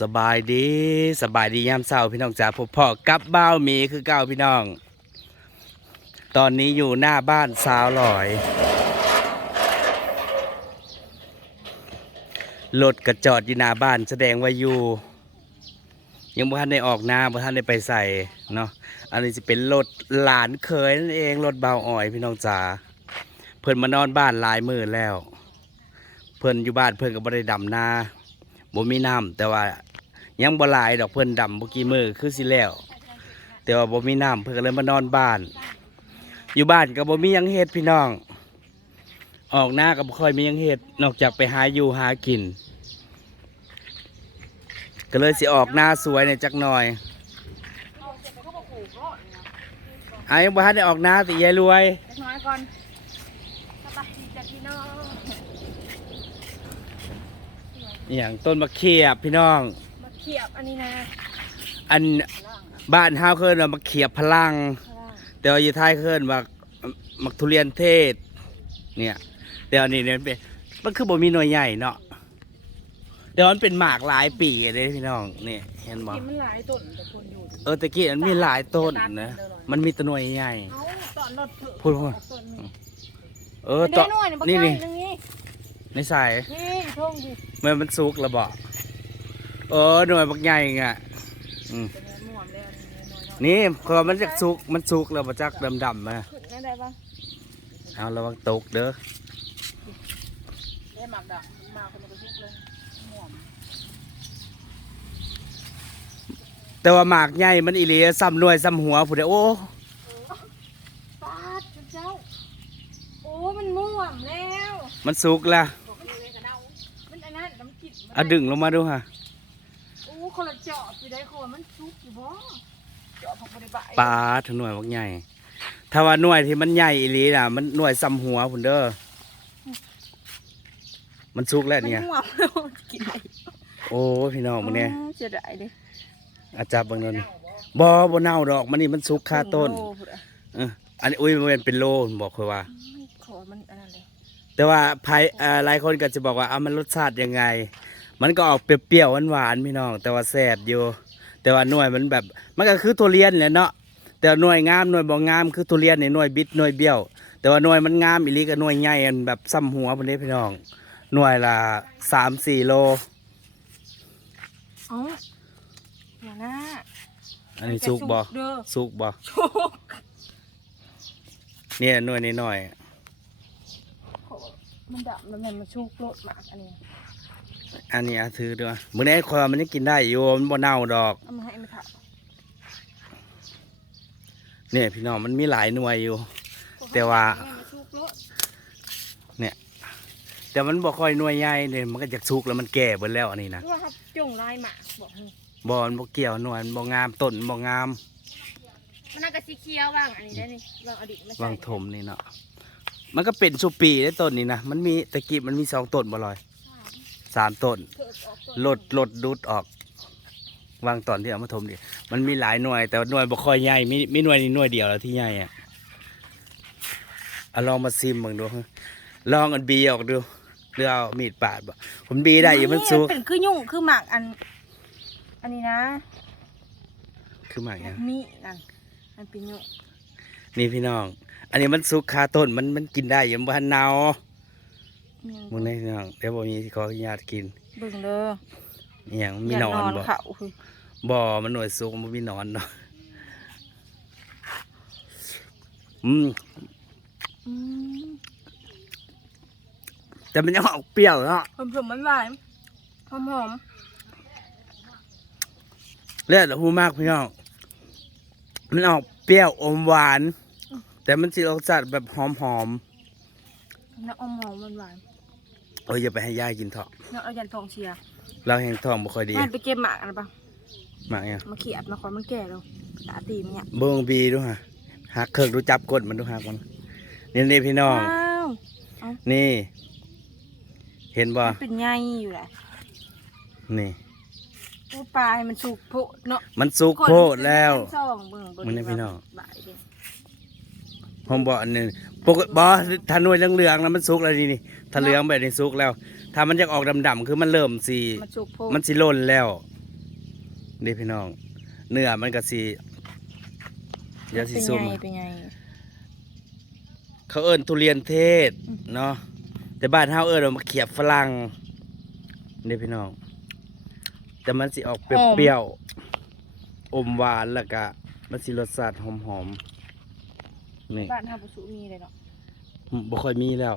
สบายดีสบายดียามเช้าพี่น้องจ๋าพบพ่อกับบ้าวหมีคือเก่าพี่น้อง ตอนนี้อยู่หน้าบ้านสาวลอยรถกระจอดอยู่หน้าบ้านแสดงว่าอยู่ ยังบ่ทันได้ออกหน้าบ่ทันได้ไปใส่เนาะอันนี้จะเป็นรถหลานเคยนั่นเองรถเบาอ่อยพี่น้องจ๋าเพิ่นมานอนบ้านหลายมื้อแล้ว เพิ่นอยู่บ้านเพิ่นก็บ่ได้ดำนาบ่มีน้ำแต่ว่า ยังบ่หลายดอกเพิ่นดำบ่กี่มือคือสิแล้ว แต่ว่าบ่มีน้ำเพิ่นก็เลยมานอนบ้าน อยู่บ้านก็บ่มีหยังเฮ็ดพี่น้อง ออกหน้าก็บ่ค่อยมีหยังเฮ็ดนอกจากไปหาอยู่หากิน ก็เลยสิออกหน้าสวยในอยจักหน่อยอายังบ่ทันได้ออกหน้าติยายรวยเล็กน้อยก่อนสบายดีจ้ะพี่น้องอหย่างต้นมะเขียบพี่น้องมาเขียบอันนี้นะอันบ้านเฮาเคินว่ามะเขียบพลัง ข้างล่างแต่ว่าอยู่ท้ายเคินว่ามักทุเรียนเทศ เนี่ยแต่อันนี้เนี่ยเป็นมันคือบ่มีหน่วยใหญ่เนาะแต่ว่ามันเป็นหมากหลายปีเลยพี่น้องนี่เห็นบ่กินมันหลายต้นแต่คนอยู่เออตะกี้มันมีหลายต้นนะมันมีแตะหน่วยใหญ่ เอาตอนรถเถอะพูดพูดเอาต้นนี้เออมันตได้หน่วยนี่บักนี่ใหญ่นี่ตรงนี้ในสายนี่ท่งดิ เมื่อมันสุกแล้วบ่ เออหน่วยบักใหญ่ไงอืมเป็นไงม่วงแล้วนี่น้อยนี่พอมันจะสุกมันสุกแล้วบ่จักดำๆมาๆขึ้นได้ได้ปะเอาระวังตกเด้อได้หมักดอกหมากคนละชุกเลยม่วงแต่ว่าหมากใหญ่มันอีหลีซ้ำหน่วยซ้ำหัวผู้ใดโอ้ปาดเจ้าโอ้มันม่วงแล้ว มันสุกละบอกมันเลยกระเดามันอันนั้นน้ำกินมันอะดึงลงมาดูฮะ โอ้คนละเจาะไปได้คนมันซุกอยู่บ่เจาะของบริบายปลาถึงหน่วยบักใหญ่ ถ้าว่าหน่วยที่มันใหญ่อีหลีน่ะ มันหน่วยซ้ำหัวพุ่นเด้อ มันสุกแล้วเนี่ย มันม่วงแล้วกินได้โอ้พี่น้องมึงเนี่ยอ๋อเสียดายเด้อาจารย์เบางนนบ่บ่เน่าดอกมันนี่มันสุกคาต้นโอ้โหพุ่นอะเอออันนี้อุ้ยมันเป็นโลบอกเคยว่า ขอมันอันนั้นเลยแต่ว่าภายเอ่อหลายคนก็จะบอกว่าเอามันรสชาติยังไง มันก็ออกเปรี้ยวๆหวานๆพี่น้อง แต่ว่าแซ่บอยู่ แต่ว่าหน่วยมันแบบมันก็คือทุเรียนแหละเนาะแต่ว่าหน่วยงามหน่วยบ่งามคือทุเรียนนี่หน่วยบิดหน่วยเบี้ยว แต่ว่าหน่วยมันงามอีหลีกับหน่วยใหญ่อันแบบซ้ำหัวพวกนี้พี่น้อง หน่วยละสามสี่โล เอ้าหัวหน้าอันนี้สุกบ่เด้อสุกบ่สุกเนี่ยหน่วยน้อยโอ้มันดับมันมันมันชุกโลดมากอันนี้ๆ อันนี้อาถือด้วยมื้อนี้คอยว่ามันยังกินได้อยู่มันบ่เน่าดอกเอามาให้มาถามเนี่ยพี่น้องมันมีหลายหน่วยอยู่ แต่ว่ามันชุกโลดแต่มันบ่ค่อยหน่วยใหญ่เนี่ยมันก็จะสุกแล้วมันแก่เบิดแล้วอันนี้นะคือว่าครับจงลายหมากบอกให้บ่มันบ่เกี่ยวหน่วยมันบ่งามต้นมันบ่งามมันน่าจะสีเขียวบ้างอันนี้ได้นี่ลองเอาดิมาใส่วางถมนี่เนาะมันก็เป็นสุปีได้ต้นนี้นะมันมีตะกี้มันมีสองต้นบ่ลอย สามต้นเถิดออกต้นลดลดดูดออก วางตอนที่เอามาถมดิมันมีหลายหน่วย แต่ว่าหน่วยบ่ค่อยใหญ่มีมีหน่วยนี้หน่วยเดียวแล้วที่ใหญ่อะเอาลองมาซิมเบิ่งดูลองอันบีออกดูหรือเอามีดปาดบ่ผมบีได้อยู่มันสุกเป็นคือยุ่งคือหมากอัน อันนี้นะ คือหมากเนี่ยมีนั่นมันเป็นยุ่งนี่พี่น้อง อันนี้มันสุกคาต้นมันมันกินได้อยังบ่ทันเนาอื มมึงได้พี่น้องเดี๋ยวบ่มีขออนุญาตกินเบิ่งเด้ออหย่างมีอย่าหนอนบ่เขาคือบ่มันหน่วยสุกมันมีหนอนเนาะอืมอืมแต่มันยังออกเปรี้ยวเนาะผมผมมันหวานหอมหอมเลือดหูมากพี่น้องมันออกเปรี้ยวอมหวาน แต่มันสิรสชาติแบบหอม น้ำอมหอมหวานหวานๆเอออย่าไปให้ยายกินเถอะๆน้ำเอายันทองเชียร์เราแห้งท้องบ่ค่อยดีแม่ไปเก็บหมากอันปะมากเนี่ยมาเขียดมาคอยมันแก่แล้วตาตีมันเนี่ยเบิ่งบีดูฮะหักเคิกดูจับกดมันดูหักมันนี่นี่พี่น้อง ว้าวนี่ เห็นบ่มันเป็นไงอยู่แหละนี่โอ้ปลายมันสุกโพดเนาะมันสุกโคตรแล้วซองเบิ่งเบิ่งมึงเนี่ยพี่น้อง บ่ายเด้อ ผมบอกอันหนึงปกติบอถ้าหน่วยเหลืองๆแล้วมันสุกแล้วนี่นี่ถ้าเหลืองแบบนี้สุกแล้ว ถ้ามันจะออกดำๆคือมันเริ่มสีมันสุกโพดมันสิล่นแล้วนี่พี่น้อง เนื้อมันก็สิเดี๋ยวสิเป็นซุ่มไงเป็นไง เขาเอิ้นทุเรียนเทศอืม เนาะแต่บ้านเฮาเอิ้นว่ามาเขียบฝรั่งนี่พี่น้อง แต่มันสิออกเปรี้ยวๆอมหวานแล้วก็มันสิรสชาติหอมๆ นี่ บ้านทาบุสุมีเลยเนาะอืมบ่ค่อยมีแล้ว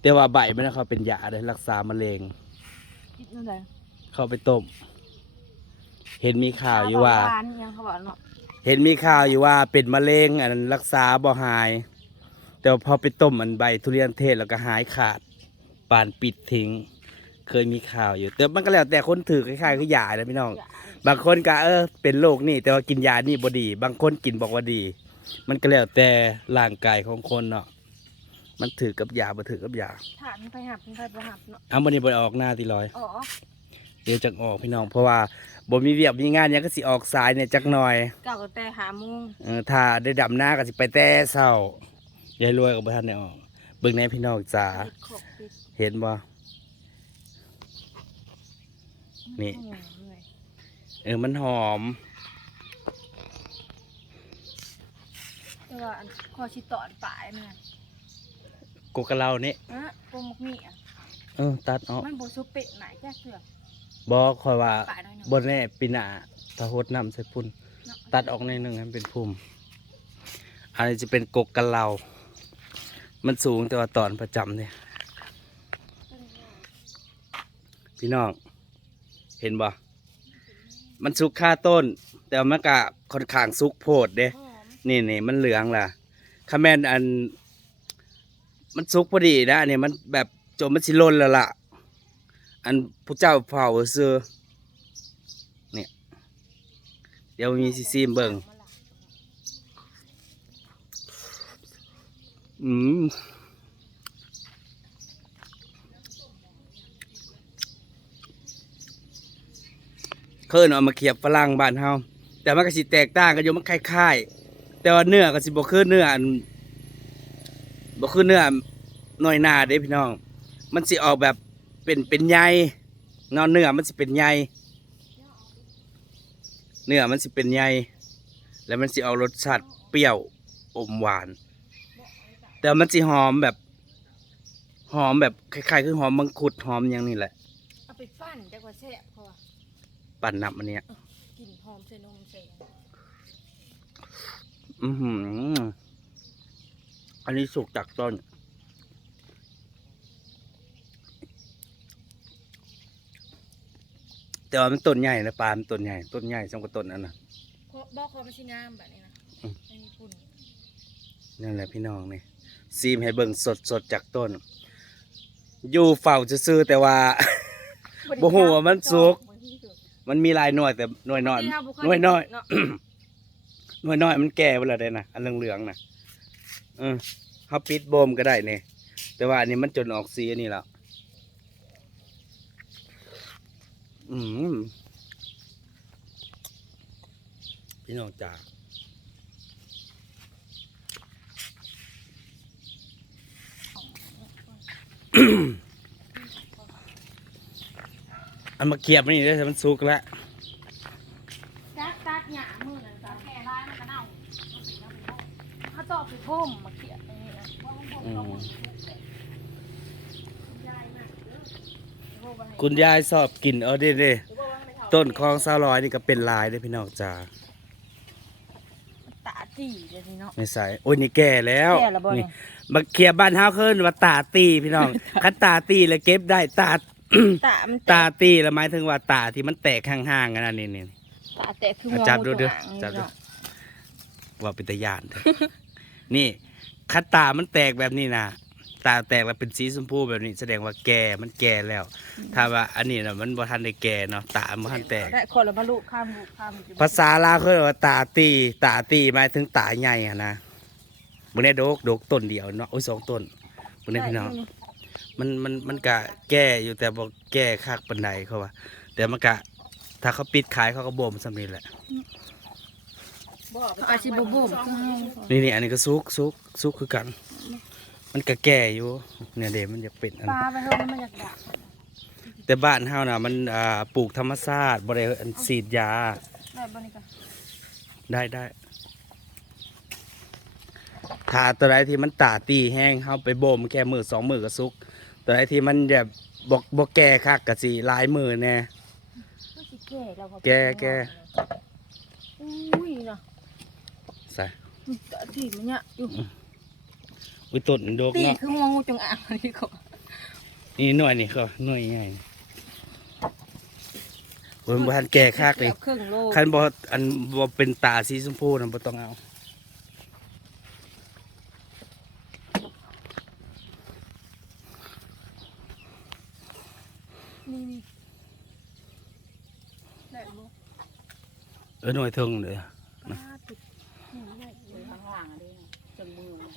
แต่ว่าใบมันนะเขาเป็นยาเลยรักษามะเร็ง คิดนั่นแหละเข้าไปต้ม เห็นมีข่าวอยู่ว่าร้านยังเขาบอกเนาะเห็นมีข่าวอยู่ว่าเป็นมะเร็งอันนั้นรักษาบ่หาย แต่ว่าพอไปต้มอันใบทุเรียนเทศแล้วก็หายขาดปานปิดทิ้ง เคยมีข่าวอยู่ แต่มันก็แล้วแต่คนถือคล้ายๆคือยานะพี่น้อง บางคนก็เออเป็นโรคนี่แต่ว่ากินยานี่บ่ดี บางคนกินบอกว่าดี มันก็แล้วแต่ร่างกายของคนเนาะมันถือกับยาบ่ถือกับยาถามไปหับไปไปหับเนาะเอาวันนี้บ่ได้ออกหน้าที่ร้อยอ๋อเดี๋ยวจังออกพี่น้องเพราะว่าบ่มีเวียบมีงานหยังก็สิออกสายเนี่ยจักหน่อยเก่าแต่หาโมุงเออถ้าได้ดำหน้าก็สิไปแต่เช้ายายรวยกับบ่ทันได้ออกเบิ่งในพี่น้องจ๋าปิดขบปิดเห็นบ่นี่อืมเหนื่อยเออมันหอม แต่ว่าอันคอชิตอนปลายมันน่ะกูกับเรานี่ฮะโปรมกมีอะเออตัดออกมันโบซุปเป็ดหมายแจ๊กเถื่อบ่คอยว่าปลายน้อยหนึ่งบ่แน่ปีหน้าถ้าโหดน้ำใส่พุ่น เนาะตัดออกในอยหนึงให้มันเป็นพุ่ม อันนี้จะเป็นกกกะเหลามันสูงแต่ว่าตอนประจำเนี่ย พี่น้อง เห็นบ่ มันสุกค่าต้น แต่ว่ามันก็ค่อนข้างสุกโพดเด้หอม นี่นี่มันเหลืองล่ะคาแมนอัน มันสุกพอดีนะอันนี้มันแบบจนมันสิล่นแล้วล่ะ อันผู้เจ้าเผาซื้อเนี่ย เดี๋ยวมีซิซีมเบิ่งอืมเคยเอามาเขียบฝรั่งบ้านเฮาแต่มันก็สิแตกต่างกันอยู่มันคล้ายๆ แต่ว่าเนื้อก็สิบ่คือเนื้ออันบ่คือเนื้อน้อยหน้าเด้พี่น้อง มันสิออกแบบเป็นเป็นใยเนาะเนื้อมันสิเป็นใยเนื้อมันสิเป็นใยแล้วมันสิเอารสชาติเปรี้ยวอมหวาน แต่มันสิหอมแบบหอมแบบคล้ายๆคือหอมมังคุดหอมอย่างนี้แหละ เอาไปปั้นจักว่าแซ่บเพราะว่าปั่นน้ำอันเนี้ยกลิ่นหอมใส่นมใส่ อือหือ อันนี้สุกจากต้น แต่ว่ามันต้นใหญ่นะปลามันต้นใหญ่ ต้นใหญ่สมกับต้นนั้นนะเพราะบอกคอมันชิงามแบบนี้นะอืมไม่มีปุ่นนั่นแหละพี่น้องนี่ซีมให้เบิ่งสดสดๆจากต้น อยู่เฝ้าซื่อๆแต่ว่าบ่ฮู้ว่ามันสุก มันมีหลายหน่วยแต่หน่วยน้อยหน่วยน้อยเนาะ หน่วยน้อยมันแก่ไปแล้วได้นะอันเหลืองๆนะเออเขาปิดโบมก็ได้เนี่ยแต่ว่าอันนี้มันจนออกสีอันนี้แล้วอืมพี่น้องจ๋าอันมาเกียบนี่ได้มันสุกแล้ว จักตัดหยามือนั่นตาแค่ร้ายมันก็เน่า ถ้าตอกไปพ่มมาเขียดตรงนี้นะว่ามันพ่มอืก็มหมดยายมากเด้อโทรไปให้คุณยายสอบกินเออเด้เด้โทรไปให้เขาต้นคลองสาวร้อยนี่ก็เป็นลายเด้อพี่น้องจ๋าตาจีเลยสิเนาะ ไม่ใส่โอ้ยนี่แก่แล้วแก่แล้วบ่เนี่ยนี่มาเขียบบ้านเฮาขึ้นว่าตาตีพี่น้อง คันตาตีแล้วเก็บได้ตา ตามันตาตีแล้วหมายถึงว่าตาที่มันแตกห่างๆกันนั่นนี่นี่ ตาแตกคือหัวจับดูงูดูจงอางจับดูเนาะว่าเป็นตะยานเถอะ นี่คันตามันแตกแบบนี้นะตาแตกแล้วเป็นสีชมพูแบบนี้ แสดงว่าแก่มันแก่แล้ว ถ้าว่าอันนี้นะมันบ่ทันได้แก่เนาะตามันบ่ทันแตก ได้คนละบรรลุข้ามลูกข้ามภาษาลาวเขาเรียกว่าตาตีตาตีหมายถึงตาใหญ่อะนะบนนี้โดกโดกต้นเดียวเนาะโอ้ยสองต้นบนนี้พี่น้องมันมันมันกะแก้อยู่แต่บอกแก้คักปันไดเขาว่าแต่มันกะถ้าเขาปิดขายเขาก็บ่มสำนี้แหละ อาชีพบุ้มนี่นี่อันนี้ก็ซุกซุกซุกคือกัน มันก็แก่อยู่ เนี่ยเดมันอยากเป็นอัน ปลาไปเท่านั้นมันอยากดักแต่บ้านเฮาน่ะมันอ่าปลูกธรรมชาติบ่ได้อันฉีดยา ได้บ่นี่ก็ได้ได้ถ้าตัวใดที่มันตาตีแห้งเข้าไปบ่มแค่มือสองมือก็สุก ตัวใดที่มันแบบบกบกแก่คักกะสีลายมือแน่ก็สิแก่แล้วก็แก่แก่ อุ้ยเนาะ ใส่ มันตะ ที่มันเนี่ยอยู่อุ้ยต้นดกตีเนาะคือหัวงูจงอางอันนี้ก็นี่หน่วยนี่ก็หน่วยใหญ่เบิ่งบ่ทันแก่คักเลยครึ่งโลคันบ่อันบ่เป็นตาสีชมพูนะบ่ต้องเอา นี่นี่ได้บ่เออหน่วยเทึงเลย ป้าติดนี่ได้เลย ข้างล่างอะดิจังมือมัน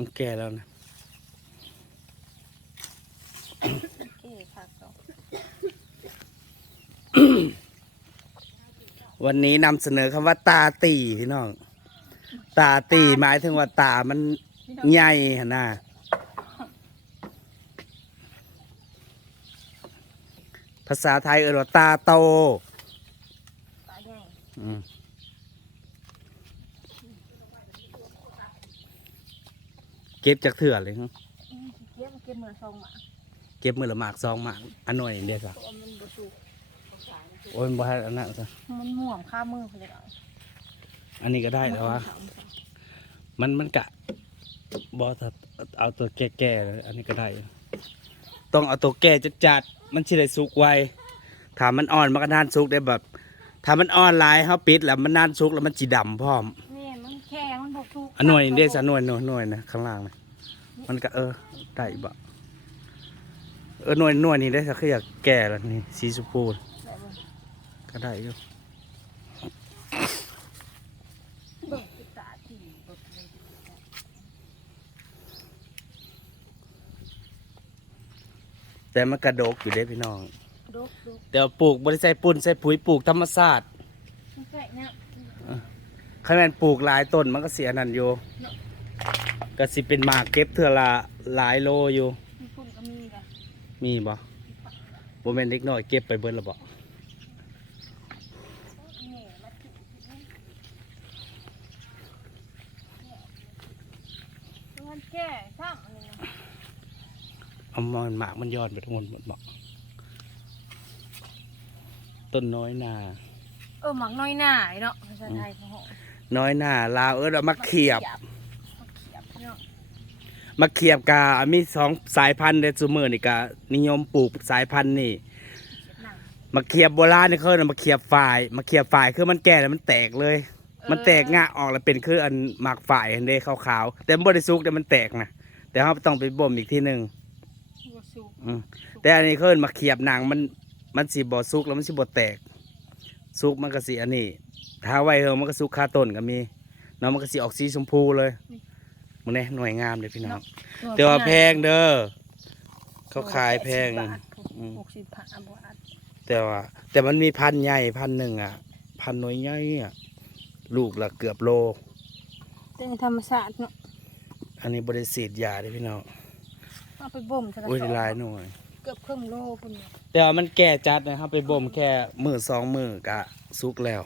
มันแก่แล้วนะแก่ค่ะก็วันนี้นำเสนอคำว่าตาตีพี่น้อง ตาตีหมายถึงว่าตามันใหญ่หั่นน่ะภาษาไทยเอ่ยว่าตาโต ตาใหญ่อืม เก็บจากเถื่อเลยครับอืมเก็บเก็บมือซองหมาเก็บมือละหมากซองหมากอันหน่อยเดียวสักตัวมันบ่สุกโอ้ยบ่ให้อันนั้นซะมันม่วงข้ามือเพิ่นเลยเอาอันนี้ก็ได้แต่ว่ามันมันกะบอถ้าเอาตัวแก่ๆเลยอันนี้ก็ได้อยู่ต้องเอาตัวแก่จัดๆมันสิได้สุกไวถ้ามันอ่อนมันก็นานสุกได้แบบถ้ามันอ่อนหลายเฮาปิดแล้วมันนานสุกแล้วมันจีดำพร้อม นี่มันแข็งมันบ่สุก อันหน่วยนี่เด้ซะหน่วยหน่วยหน่วยนะข้างล่างนะมันก็เออได้บ่เออหน่วยหน่วยนี่ได้สักคืออยากแก่แล้วนี่สีชมพูได้บ่ก็ได้อยู่เบิ่งติดตาที่บ่เลยแต่มันกระดกอยู่เด้พี่น้องดกดกเดี๋ยวปลูกบริใส่ปุ่นใส่ปุ๋ยปลูกธรรมชาติมันแก่เนี่ย คะแนนปลูกหลายต้นมันก็เสียนันอยู่ก็สิเป็นหมากเก็บเทื่อละหลายโลอยู่ มีฝุ่นก็มีแหละมีบ่บ่แมนเด็กน้อยเก็บไปเบิดและบ่มันแก่ซ้ำอันนี้นะเอามันหมากมันยอดไปทั้งหมดหมดบ่ต้นน้อยนา เออหมักน้อยหน่าเนาะภาษาไทยเขาเหาะ น้อยนาลาวเอิ้นเอามาเขียบ มาเขียบเนาะมาเขียบกามีสองสายพันธุ์เด้ซุมื้อนี่ก็นิยมปลูกสายพันธุ์นี่ เขียบหนังมาเขียบโบราณนี่เขาเรียกมาเขียบฝ่าย มาเขียบฝ่ายคือมันแก่แล้วมันแตกเลย มันแตกงะออกแล้วเป็นคืออันหมากฝ่ายอันเด้ขาวๆแต่มันบ่ได้สุกแต่มันแตกนะแต่เราต้องไปบ่มอีกทีหนึงบ่สุกอืมแต่อันนี้เขาเอิ้นมาเขียบหนังมันมันสิบ่สุกแล้วมันสิบ่แตก สุกมันก็สิอันนี้ถ้าไว้เฮงมันก็สุกคาต้นก็มีเนาะมันก็สิออกสีชมพูเลยมันนี่หน่วยงามเลยพี่น้องแต่ว่าแพงเด้อเขาขายแพงอืมหกสิบบาทอะบาทแต่ว่า แต่มันมีพันธุ์ใหญ่พันธุ์หนึ่งอะ พันธุ์น้อยใหญ่อะลูกละเกือบโลเป็นธรรมชาติเนาะอันนี้บริสีดยาเด้อพี่น้องเอาไปบ่มซะอุ้ยหลายหน่วยเกือบครึ่งโลพุ่นเนี่ยแต่ว่ามันแก่จัดนะครับ ไปบ่มแค่มือสองมือกะสุกแล้ว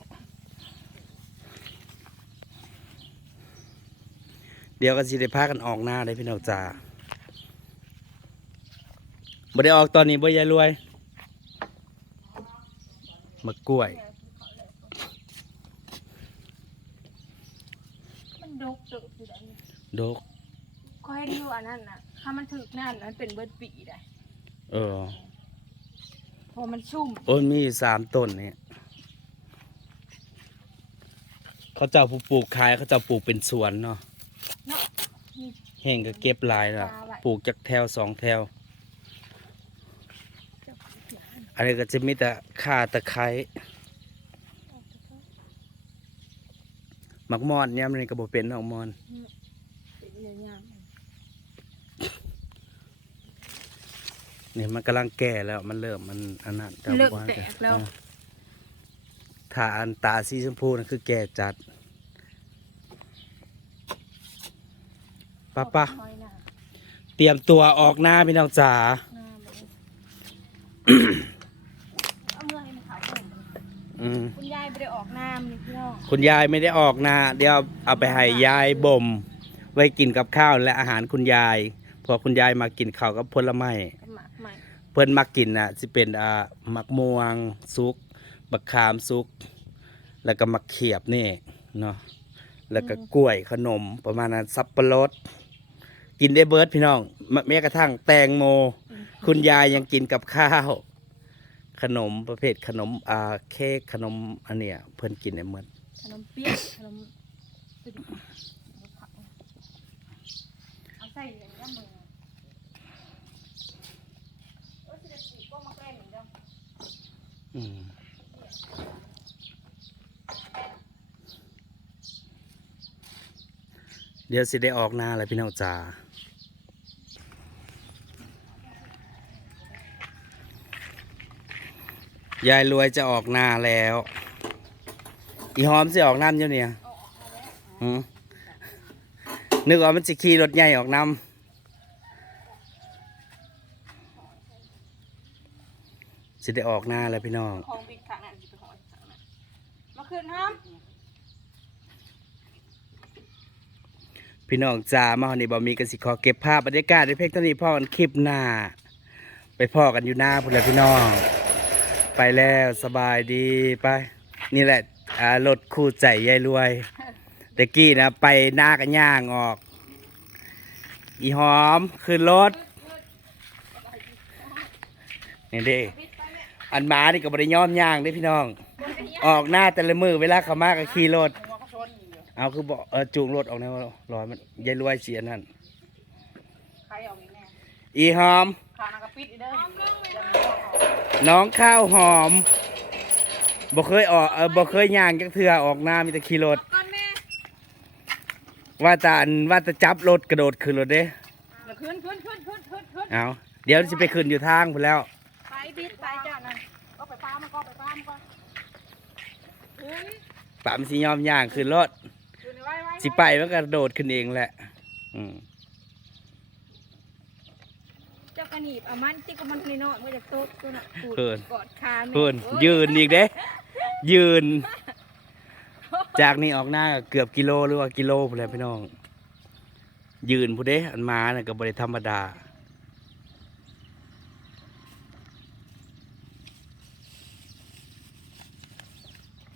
เดี๋ยวก็สิได้พากันออกหน้าได้พี่น้องจ๋าบ่ได้ออกตอนนี้บ่ยายรวยมะกล้วย มันดกตึกอยู่ได้นี่ดกก็ให้ดูอันนั้นน่ะถ้ามันถึกนั่นมันเป็นเบิดปีได้ เออเพอมันชุ่มโอ้ยมีอยู่สามต้นเนี่ยเขาเจ้าผู้ปลูกขายเขาเจ้าปลูกเป็นสวนเนาะเนาะนี่แห้งก็เก็บหลายละปลาไว้ปลูกจากแถวสองแถวอันนี้ก็จะมีแต่ข่าตะไคร้หมักมอดเนี่ยมันนี่ก็บ่เป็นหมักมอนเป็นเนื้อย่าง นี่มันกำลังแก่แล้วมันเริ่มมันอันนั้นแต่เลิกว่าแตกแล้วเออถ้าอันตาสีชมพูนั่นคือแก่จัดป้าป้าน้อยหน้าเตรียมตัวออกหน้าพี่น้องจ๋าหน้ามันเอาเมื่อให้อืมคุณยายไม่ได้ออกน้ำนี่พี่น้องคุณยายไม่ได้ออกนาเดี๋ยวเอาไปให้ยายบ่ม ไว้กินกับข้าวและอาหารคุณยายเพอคุณยายมากินข้าวกับผลไม้ เพิ่นมักกินน่ะสิเป็นอ่ามักม่วงสุกบักขามสุก แล้วก็มักเขียบนี่เนาะแล้วก็กล้วยขนมประมาณนั้นสับปะรดกินได้เบิร์ดพี่น้องแม้กระทั่งแตงโม คุณยายยังกินกับข้าว ขนมประเภทขนมอ่าเค้กขนมอันเนี้ยเพิ่นกินได้หมดขนมเปี๊ยกขนมเอาใส่อย่างนี้มือเออสิได้ปลูกก็มาแกล้งเหมือนเดิม อืม เดี๋ยวสิได้ออกหน้าแล้วพี่น้องจ๋ายายรวยจะออกหน้าแล้ว อีหอมสิออกน้ำอยู่เนี่ยนึกว่ามันจะขี่รถใหญ่ออกน้ำ สิได้ออกหน้าแล้วพี่น้องของบิดขางนั่นสิไปหอยขางนั่นมาคืนห้ามพี่น้องจ้ามาวันนี้บอมีกันสิขอเก็บภาพบรรยากาศในเพลงเท่านี้พ่อกันคลิปหน้า ไปพ่อกันอยู่หน้าพุ่นแหละพี่น้อง ไปแล้วสบายดีไป นี่แหละอ่ารถคู่ใจยายรวยตะกี้นะไปหน้ากันย่างออก อีหอมขึ้นรถนี่เด้ อันหมานี่ก็บริยอมย่างเด้พี่น้อง ออกหน้าแต่ละมือเวลาเขามาก็ขี่รถ เอาคือบอกเออจูงรถออกแนวรอยมันยายรวยเสียนั่นใครออกอีกแน่อีหอมขางนางกระปิดอีเด้อน้องข้าวหอมบ่เคยออกเออบ่เคยย่างจักเทื่อออกหน้ามีแต่ขี่รถ ก่อนแม่ว่าแต่อันว่าแต่จับรถกระโดดขึ้นรถเด้ เดี๋ยวขึ้นขึ้นขึ้นขึ้นขึ้นขึ้นเอาเดี๋ยวสิไปขึ้นอยู่ทางพุ่นแล้ว ไปบิดไปจ้านั่นก็ไปป้ามันก็ไปป้ามันก็ขึ้นปามสิยอมย่างขึ้นรถขึ้นไว้ไว้สิไปมันก็โดดขึ้นเองแหละ อืมเจ้ากระหนีบเอามันติ๊กกับมันในนอนว่าจะโต๊ะตัวน่ะตูดเพิ่นกอดขาแม่เพิ่นโอ้ยืนอีกเด้ ยืน จากนี้ออกหน้าก็เกือบกิโลหรือว่ากิโลพุ่นแหล้วพี่น้อง ยืนผู้เด้อันมาน่ะก็บ่ได้ธรรมดา